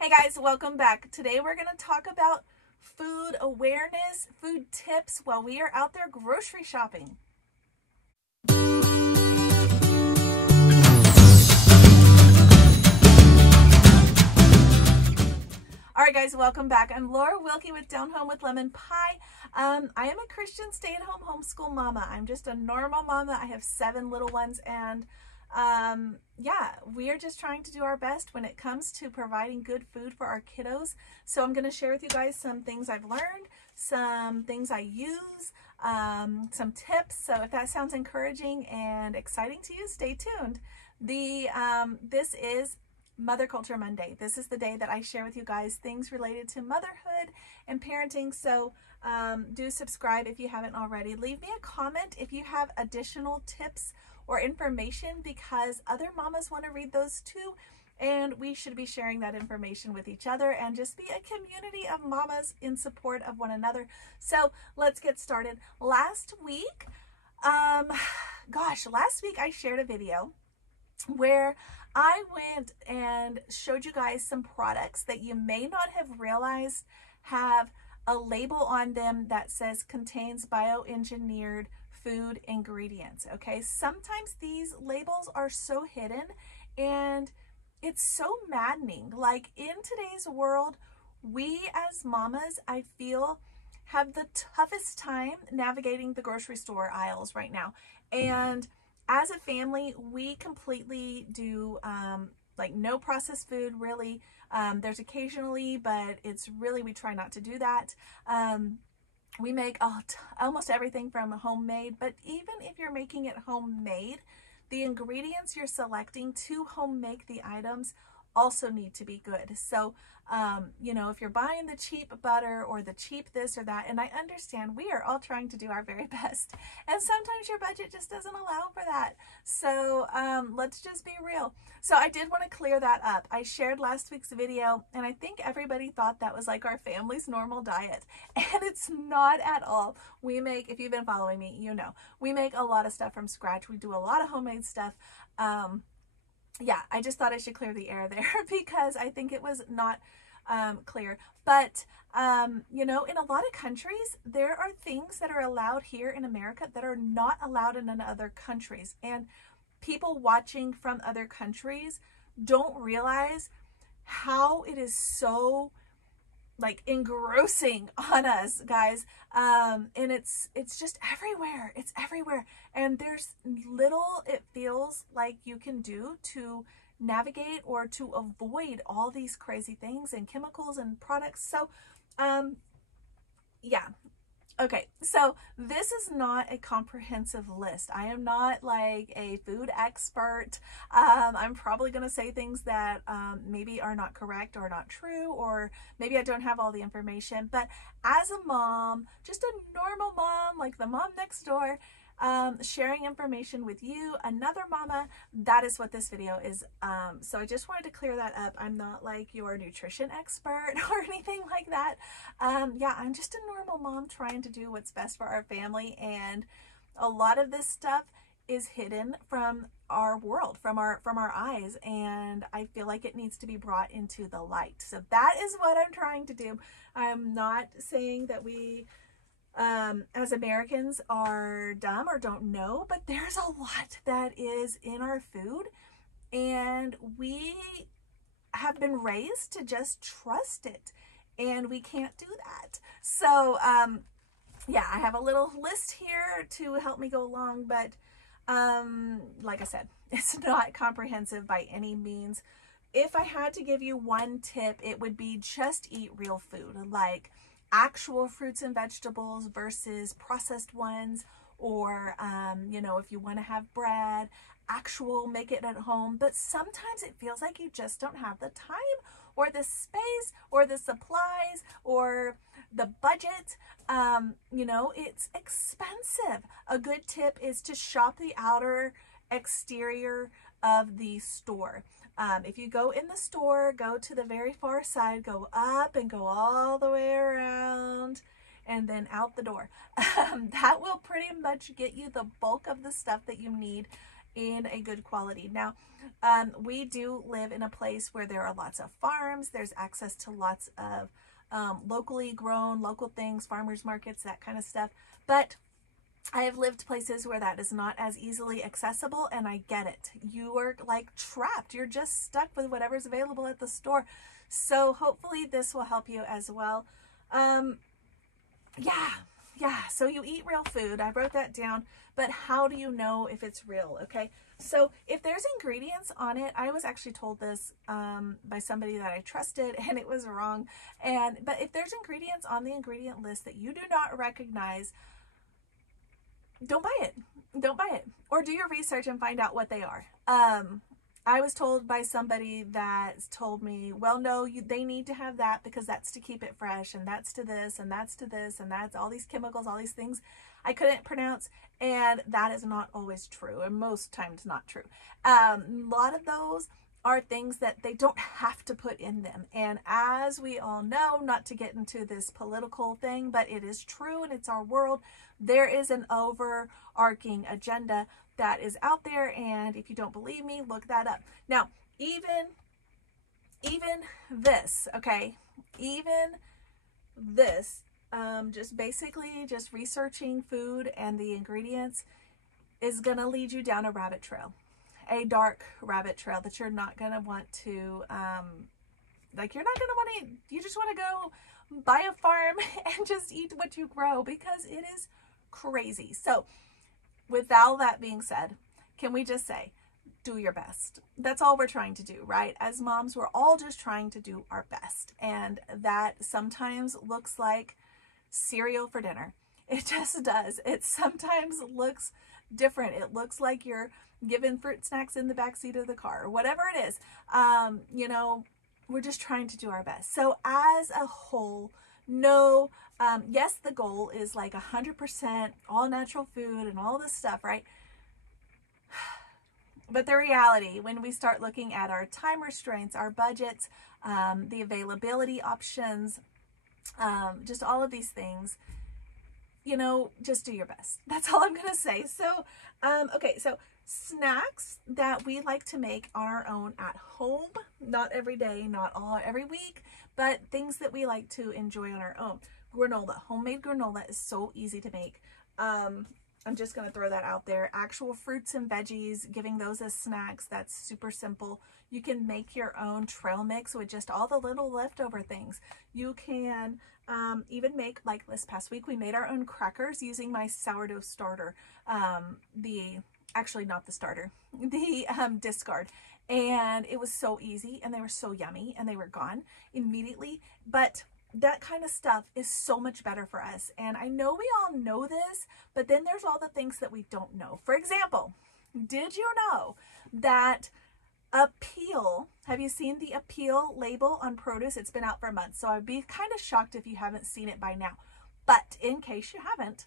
Hey guys, welcome back. Today we're going to talk about food awareness, food tips while we are out there grocery shopping. All right guys, welcome back. I'm Laura Wilkie with Down Home with Lemon Pie. I am a Christian stay-at-home homeschool mama. I'm just a normal mama. I have 7 little ones, and yeah, we are just trying to do our best when it comes to providing good food for our kiddos. So I'm going to share with you guys some things I've learned, some things I use, some tips. So if that sounds encouraging and exciting to you, stay tuned. This is Mother Culture Monday. This is the day that I share with you guys things related to motherhood and parenting. So do subscribe if you haven't already. Leave me a comment if you have additional tips or information, because other mamas want to read those too, and we should be sharing that information with each other and just be a community of mamas in support of one another. So let's get started. Last week I shared a video where I went and showed you guys some products that you may not have realized have a label on them that says contains bioengineered food ingredients. Okay, sometimes these labels are so hidden and it's so maddening. Like, in today's world, we as mamas, I feel, have the toughest time navigating the grocery store aisles right now. And as a family, we completely do like no processed food, really. There's occasionally, but it's really, we try not to do that. We make almost everything from homemade, but even if you're making it homemade, the ingredients you're selecting to home make the items also need to be good. So, you know, if you're buying the cheap butter or the cheap this or that, and I understand we are all trying to do our very best, and sometimes your budget just doesn't allow for that. So let's just be real. So I did want to clear that up. I shared last week's video, and I think everybody thought that was like our family's normal diet, and it's not at all. We make, if you've been following me, you know, we make a lot of stuff from scratch. We do a lot of homemade stuff. Yeah, I just thought I should clear the air there because I think it was not clear. But, you know, in a lot of countries, there are things that are allowed here in America that are not allowed in other countries. And people watching from other countries don't realize how it is so, like, engrossing on us, guys. And it's just everywhere. It's everywhere. And there's little, it feels like, you can do to navigate or to avoid all these crazy things and chemicals and products. So, yeah. Okay, so this is not a comprehensive list. I am not like a food expert. I'm probably going to say things that maybe are not correct or not true, or maybe I don't have all the information. But as a mom, just a normal mom, like the mom next door, sharing information with you, another mama, that is what this video is. So I just wanted to clear that up. I'm not like your nutrition expert or anything like that. Yeah, I'm just a normal mom trying to do what's best for our family, and a lot of this stuff is hidden from our world, from our eyes, and I feel like it needs to be brought into the light. So that is what I'm trying to do. I'm not saying that we as Americans are dumb or don't know, but there's a lot that is in our food, and we have been raised to just trust it, and we can't do that. So yeah, I have a little list here to help me go along, but like I said, it's not comprehensive by any means. If I had to give you one tip, it would be just eat real food, like actual fruits and vegetables versus processed ones, or you know, if you want to have bread, actual, make it at home. But sometimes it feels like you just don't have the time or the space or the supplies or the budget. You know, it's expensive. A good tip is to shop the outer exterior of the store. If you go in the store, go to the very far side, go up and go all the way around and then out the door. That will pretty much get you the bulk of the stuff that you need in a good quality. Now, we do live in a place where there are lots of farms. There's access to lots of locally grown, local things, farmers markets, that kind of stuff. But I have lived places where that is not as easily accessible, and I get it. You are like trapped. You're just stuck with whatever's available at the store. So hopefully this will help you as well. Yeah. So you eat real food. I wrote that down. But how do you know if it's real? Okay. So if there's ingredients on it, I was actually told this by somebody that I trusted, and it was wrong. But if there's ingredients on the ingredient list that you do not recognize, don't buy it. Don't buy it. Or do your research and find out what they are. I was told by somebody that told me, well, no, they need to have that because that's to keep it fresh, and that's to this, and that's to this, and that's all these chemicals, all these things I couldn't pronounce, and that is not always true, and most times not true. A lot of those are things that they don't have to put in them. And as we all know, not to get into this political thing, but it is true and it's our world, there is an overarching agenda that is out there. And if you don't believe me, look that up. Now, even this, okay, even this, just basically just researching food and the ingredients is going to lead you down a rabbit trail. A dark rabbit trail that you're not going to want to, you just want to go buy a farm and just eat what you grow, because it is crazy. So with all that being said, can we just say, do your best? That's all we're trying to do, right? As moms, we're all just trying to do our best. And that sometimes looks like cereal for dinner. It just does. It sometimes looks different. It looks like you're given fruit snacks in the back seat of the car, or whatever it is. We're just trying to do our best. So as a whole, no, yes, the goal is like 100% all natural food and all this stuff, right? But the reality, when we start looking at our time restraints, our budgets, the availability options, just all of these things, just do your best. That's all I'm going to say. So, okay, so snacks that we like to make on our own at home, not every day, not all every week, but things that we like to enjoy on our own. Granola, homemade granola is so easy to make. I'm just going to throw that out there. Actual fruits and veggies, giving those as snacks, that's super simple. You can make your own trail mix with just all the little leftover things. You can even make, like this past week, we made our own crackers using my sourdough starter, actually not the starter, the discard. And it was so easy, and they were so yummy, and they were gone immediately. But that kind of stuff is so much better for us. And I know we all know this, but then there's all the things that we don't know. For example, did you know that Appeal, have you seen the Appeal label on produce? It's been out for months, so I'd be kind of shocked if you haven't seen it by now. But in case you haven't,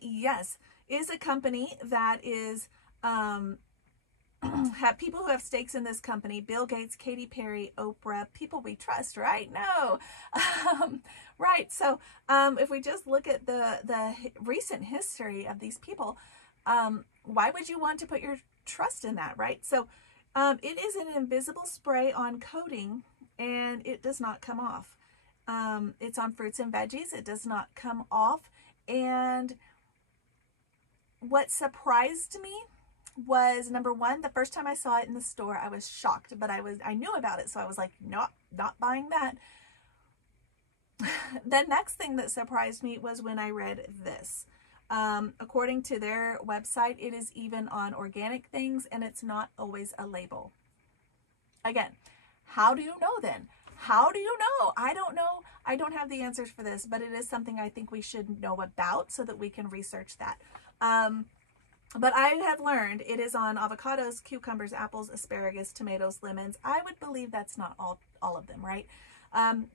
yes, is a company that is have people who have stakes in this company: Bill Gates, Katy Perry, Oprah, people we trust, right? No. Right. So if we just look at the recent history of these people, why would you want to put your trust in that, right? So it is an invisible spray on coating, and it does not come off. It's on fruits and veggies. It does not come off. And what surprised me was, number one, the first time I saw it in the store, I was shocked, but I knew about it, so I was like, nope, not buying that. The next thing that surprised me was when I read this. According to their website, it is even on organic things, and it's not always a label. Again, how do you know then? How do you know? I don't know. I don't have the answers for this, but it is something I think we should know about so that we can research that. But I have learned it is on avocados, cucumbers, apples, asparagus, tomatoes, lemons. I would believe that's not all of them, right?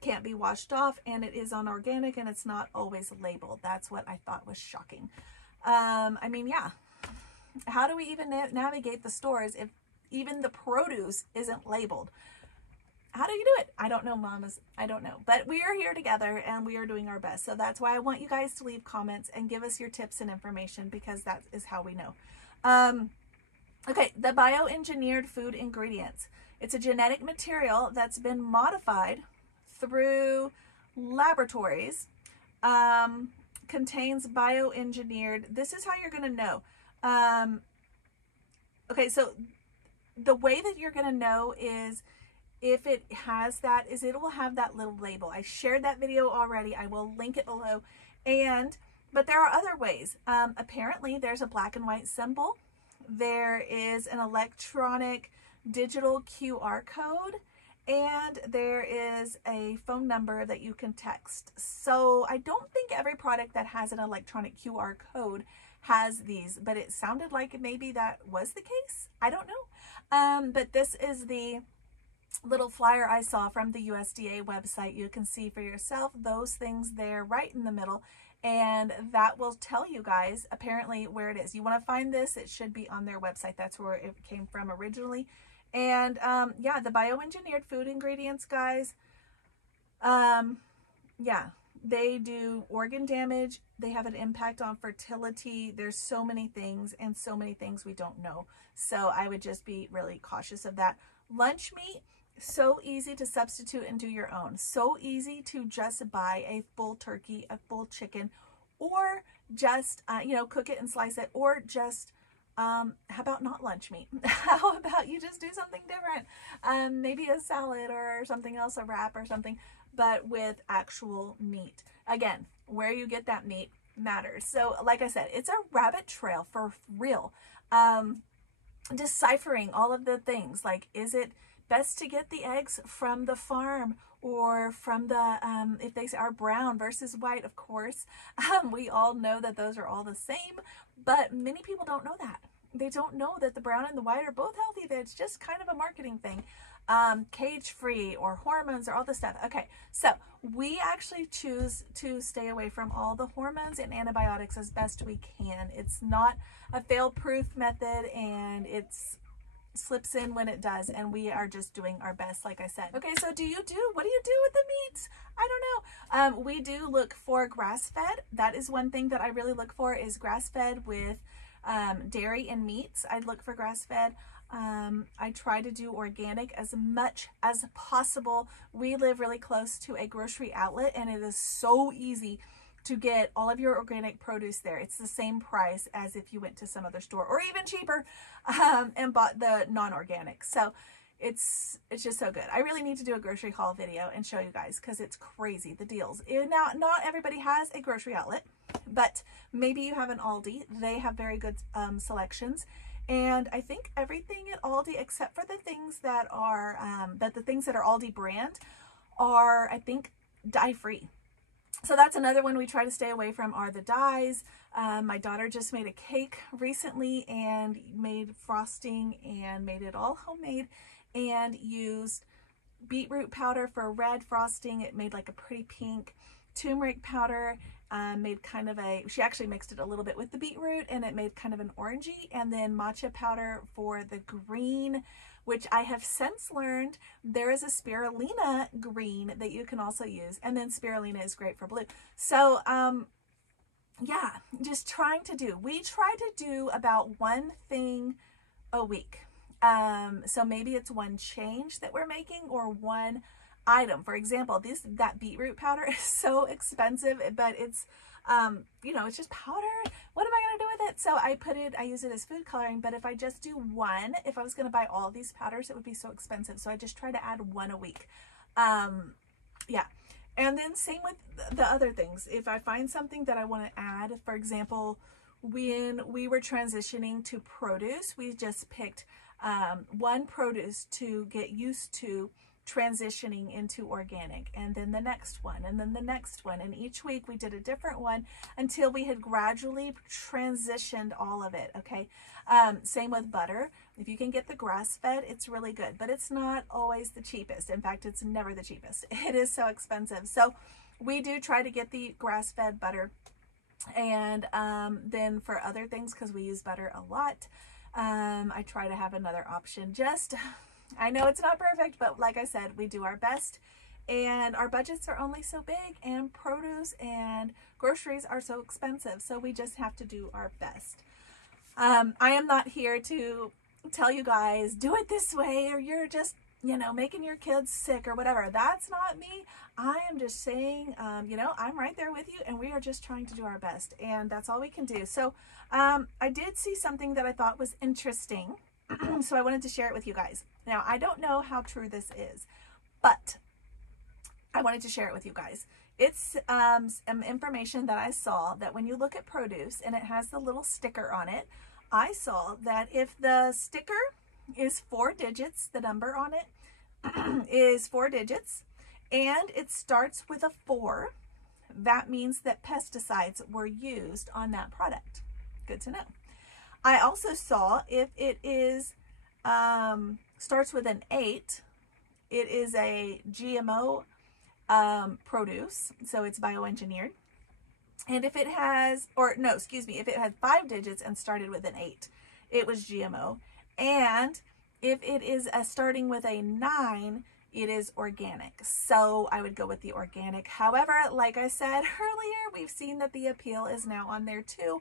Can't be washed off, and it is on organic, and it's not always labeled. That's what I thought was shocking. I mean, yeah. How do we even navigate the stores if even the produce isn't labeled? How do you do it? I don't know, mamas. I don't know. But we are here together, and we are doing our best. So that's why I want you guys to leave comments and give us your tips and information, because that is how we know. Okay, the bioengineered food ingredients. It's a genetic material that's been modified through laboratories, contains bioengineered. This is how you're going to know. Okay, so the way that you're going to know is if it has that, is it will have that little label. I shared that video already. I will link it below. But there are other ways. Apparently, there's a black and white symbol. There is an electronic digital QR code, and there is a phone number that you can text. So I don't think every product that has an electronic QR code has these, but it sounded like maybe that was the case. I don't know. But this is the little flyer I saw from the USDA website. You can see for yourself those things there right in the middle, and that will tell you guys apparently where it is. You want to find this, it should be on their website. That's where it came from originally. And yeah, the bioengineered food ingredients, guys, yeah, they do organ damage. They have an impact on fertility. There's so many things, and so many things we don't know. So I would just be really cautious of that. Lunch meat, so easy to substitute and do your own. So easy to just buy a full turkey, a full chicken, or just, you know, cook it and slice it, or just, how about not lunch meat? How about you just do something different? Maybe a salad or something else, a wrap or something, but with actual meat. Again, where you get that meat matters. So like I said, it's a rabbit trail for real. Deciphering all of the things, like, is it best to get the eggs from the farm or from the, if they are brown versus white, of course. We all know that those are all the same, but many people don't know that. They don't know that the brown and the white are both healthy. That's just kind of a marketing thing. Cage-free or hormones or all this stuff. Okay, so we actually choose to stay away from all the hormones and antibiotics as best we can. It's not a fail-proof method, and it's slips in when it does, and we are just doing our best, like I said. Okay, so what do you do with the meats? I don't know. We do look for grass-fed. That is one thing that I really look for, is grass-fed with dairy and meats. I'd look for grass-fed. I try to do organic as much as possible. We live really close to a grocery outlet, and it is so easy to get all of your organic produce there. It's the same price as if you went to some other store, or even cheaper, and bought the non-organic. So it's just so good. I really need to do a grocery haul video and show you guys, because it's crazy, the deals. Now, not everybody has a grocery outlet, but maybe you have an Aldi. They have very good selections. And I think everything at Aldi, except for the things that are, the things that are Aldi brand, are, I think, dye-free. So that's another one we try to stay away from, are the dyes. My daughter just made a cake recently and made frosting and made it all homemade, and used beetroot powder for red frosting. It made like a pretty pink. Turmeric powder made kind of a, she actually mixed it a little bit with the beetroot, and it made kind of an orangey. And then matcha powder for the green, which I have since learned there is a spirulina green that you can also use. And then spirulina is great for blue. So, yeah, just trying to do, we try to do about one thing a week. So maybe it's one change that we're making, or one item. For example, that beetroot powder is so expensive, but it's, you know, it's just powder. What am I going to do with it? So I use it as food coloring, but if I just do one, if I was going to buy all these powders, it would be so expensive. So I just try to add one a week. Yeah. And then same with the other things. If I find something that I want to add, for example, when we were transitioning to produce, we just picked one produce to get used to transitioning into organic, and then the next one, and then the next one, and each week we did a different one until we had gradually transitioned all of it. Okay, same with butter. If you can get the grass-fed, it's really good, but it's not always the cheapest. In fact, it's never the cheapest. It is so expensive. So we do try to get the grass-fed butter, and then for other things, because we use butter a lot, I try to have another option. Just, I know it's not perfect, but like I said, we do our best, and our budgets are only so big, and produce and groceries are so expensive. So we just have to do our best. I am not here to tell you guys, do it this way, or you're just, you know, making your kids sick or whatever. That's not me. I am just saying, you know, I'm right there with you, and we are just trying to do our best, and that's all we can do. So I did see something that I thought was interesting, so I wanted to share it with you guys. Now, I don't know how true this is, but I wanted to share it with you guys. It's some information that I saw that when you look at produce and it has the little sticker on it, I saw that if the sticker is 4 digits, the number on it is 4 digits, and it starts with a 4, that means that pesticides were used on that product. Good to know. I also saw if it is starts with an 8, it is a GMO produce, so it's bioengineered. And if it has, or no, excuse me, if it had 5 digits and started with an 8, it was GMO. And if it is starting with a 9, it is organic. So I would go with the organic. However, like I said earlier, we've seen that the appeal is now on there too.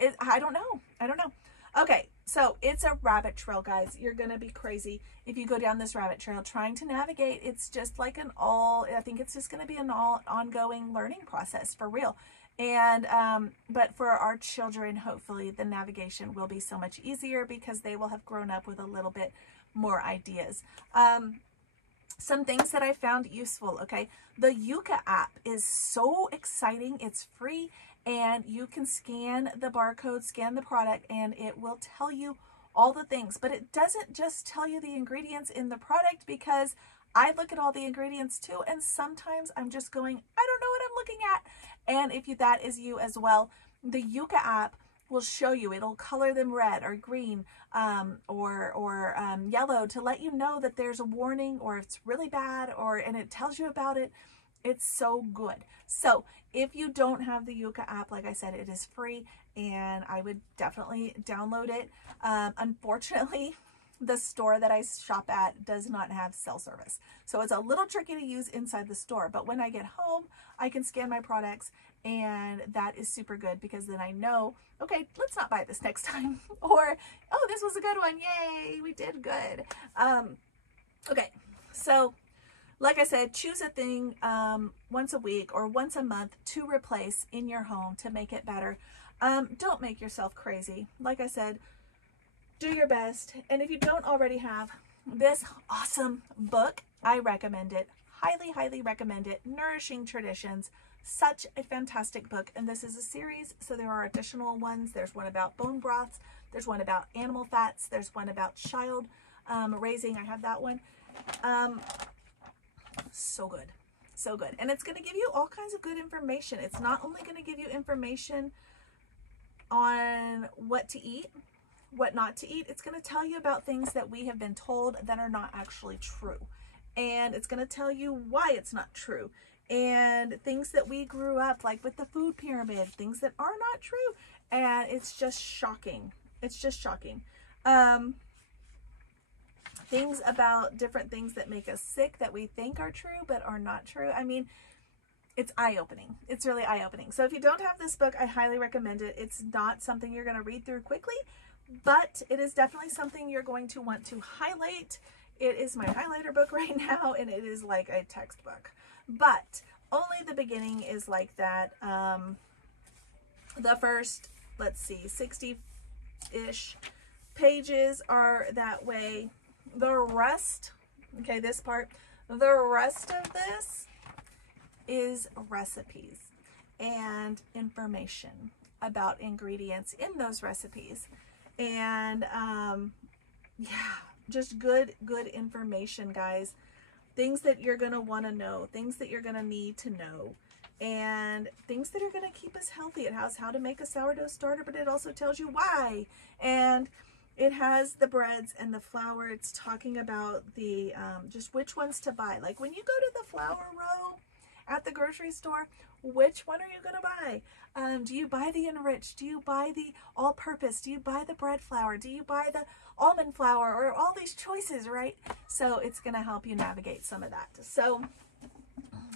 I don't know. Okay, so it's a rabbit trail, guys. You're going to be crazy if you go down this rabbit trail trying to navigate. It's just like I think it's just going to be an ongoing learning process for real. And, but for our children, hopefully the navigation will be so much easier because they will have grown up with a little bit more ideas. Some things that I found useful, okay? The Yuka app is so exciting. It's free, and you can scan the barcode, scan the product, and it will tell you all the things. But it doesn't just tell you the ingredients in the product, because I look at all the ingredients too, and sometimes I'm just going, I don't know what I'm looking at. And if that is you as well, the Yuka app will show you. It'll color them red or green or yellow to let you know that there's a warning, or it's really bad, and it tells you about it. It's so good. So if you don't have the Yuka app, like I said, it is free, and I would definitely download it. Unfortunately, the store that I shop at does not have cell service. So it's a little tricky to use inside the store, but when I get home, I can scan my products, and that is super good, because then I know, okay, let's not buy this next time, or, oh, this was a good one. Yay, we did good. Okay, so like I said, choose a thing once a week or once a month to replace in your home to make it better. Don't make yourself crazy. Like I said, do your best. And if you don't already have this awesome book, I recommend it. Highly, highly recommend it. Nourishing Traditions. Such a fantastic book. And this is a series, so there are additional ones. There's one about bone broths. There's one about animal fats. There's one about child raising. I have that one. So good. So good. And it's going to give you all kinds of good information. It's not only going to give you information on what to eat, what not to eat. It's going to tell you about things that we have been told that are not actually true. And it's going to tell you why it's not true. And things that we grew up, like with the food pyramid, things that are not true. And it's just shocking. It's just shocking. Things about different things that make us sick that we think are true but are not true. I mean, it's eye-opening. It's really eye-opening. So if you don't have this book, I highly recommend it. It's not something you're going to read through quickly, but it is definitely something you're going to want to highlight. It is my highlighter book right now, and it is like a textbook. But only the beginning is like that. The first, let's see, 60-ish pages are that way. The rest, okay, this part, the rest of this is recipes and information about ingredients in those recipes. And yeah, just good information, guys. Things that you're going to want to know, things that you're going to need to know, and things that are going to keep us healthy. It has how to make a sourdough starter, but it also tells you why. And it has the breads and the flour. It's talking about the just which ones to buy. Like when you go to the flour row at the grocery store, which one are you going to buy? Do you buy the enriched? Do you buy the all-purpose? Do you buy the bread flour? Do you buy the almond flour? Or all these choices, right? So it's going to help you navigate some of that. So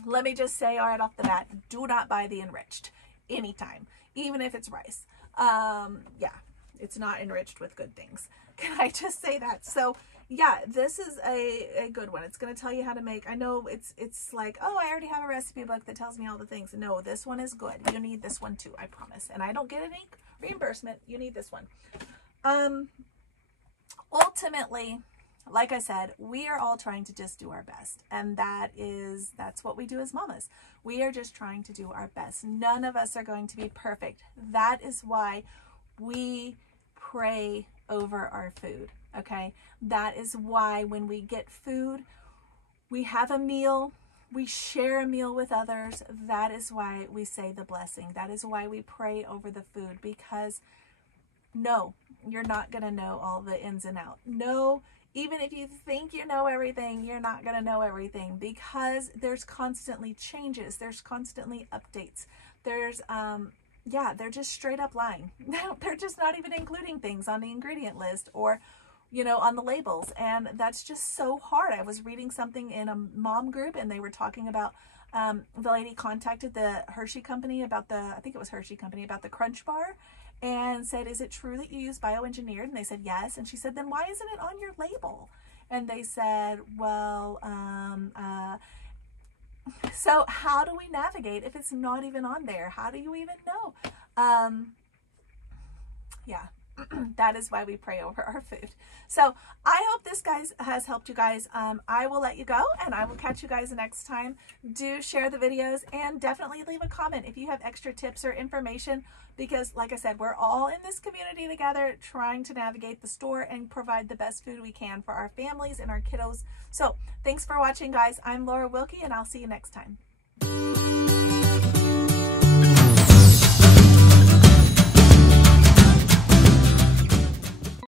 let me just say right off the bat, do not buy the enriched anytime, even if it's rice. Yeah, It's not enriched with good things. Can I just say that? So yeah, this is a good one. It's going to tell you how to make. I know it's like, oh, I already have a recipe book that tells me all the things. No, this one is good. You need this one too, I promise. And I don't get any reimbursement. You need this one. Ultimately, like I said, we are all trying to just do our best. And that's what we do as mamas. We are just trying to do our best. None of us are going to be perfect. That is why we pray over our food. Okay. That is why when we get food, we have a meal, we share a meal with others. That is why we say the blessing. That is why we pray over the food, because no, you're not going to know all the ins and outs. No, even if you think you know everything, you're not going to know everything, because there's constantly changes. There's constantly updates. There's, yeah, they're just straight up lying. They're just not even including things on the ingredient list or, you know, on the labels. And that's just so hard. I was reading something in a mom group, and they were talking about, the lady contacted the Hershey company about I think it was Hershey company, about the Crunch Bar, and said, is it true that you use bioengineered? And they said, yes. And she said, then why isn't it on your label? And they said, well, so how do we navigate if it's not even on there? How do you even know? Yeah. That is why we pray over our food. So I hope this has helped you guys. I will let you go, and I will catch you guys next time. Do share the videos, and definitely leave a comment if you have extra tips or information, because like I said, we're all in this community together trying to navigate the store and provide the best food we can for our families and our kiddos. So thanks for watching, guys. I'm Laura Wilkie, and I'll see you next time.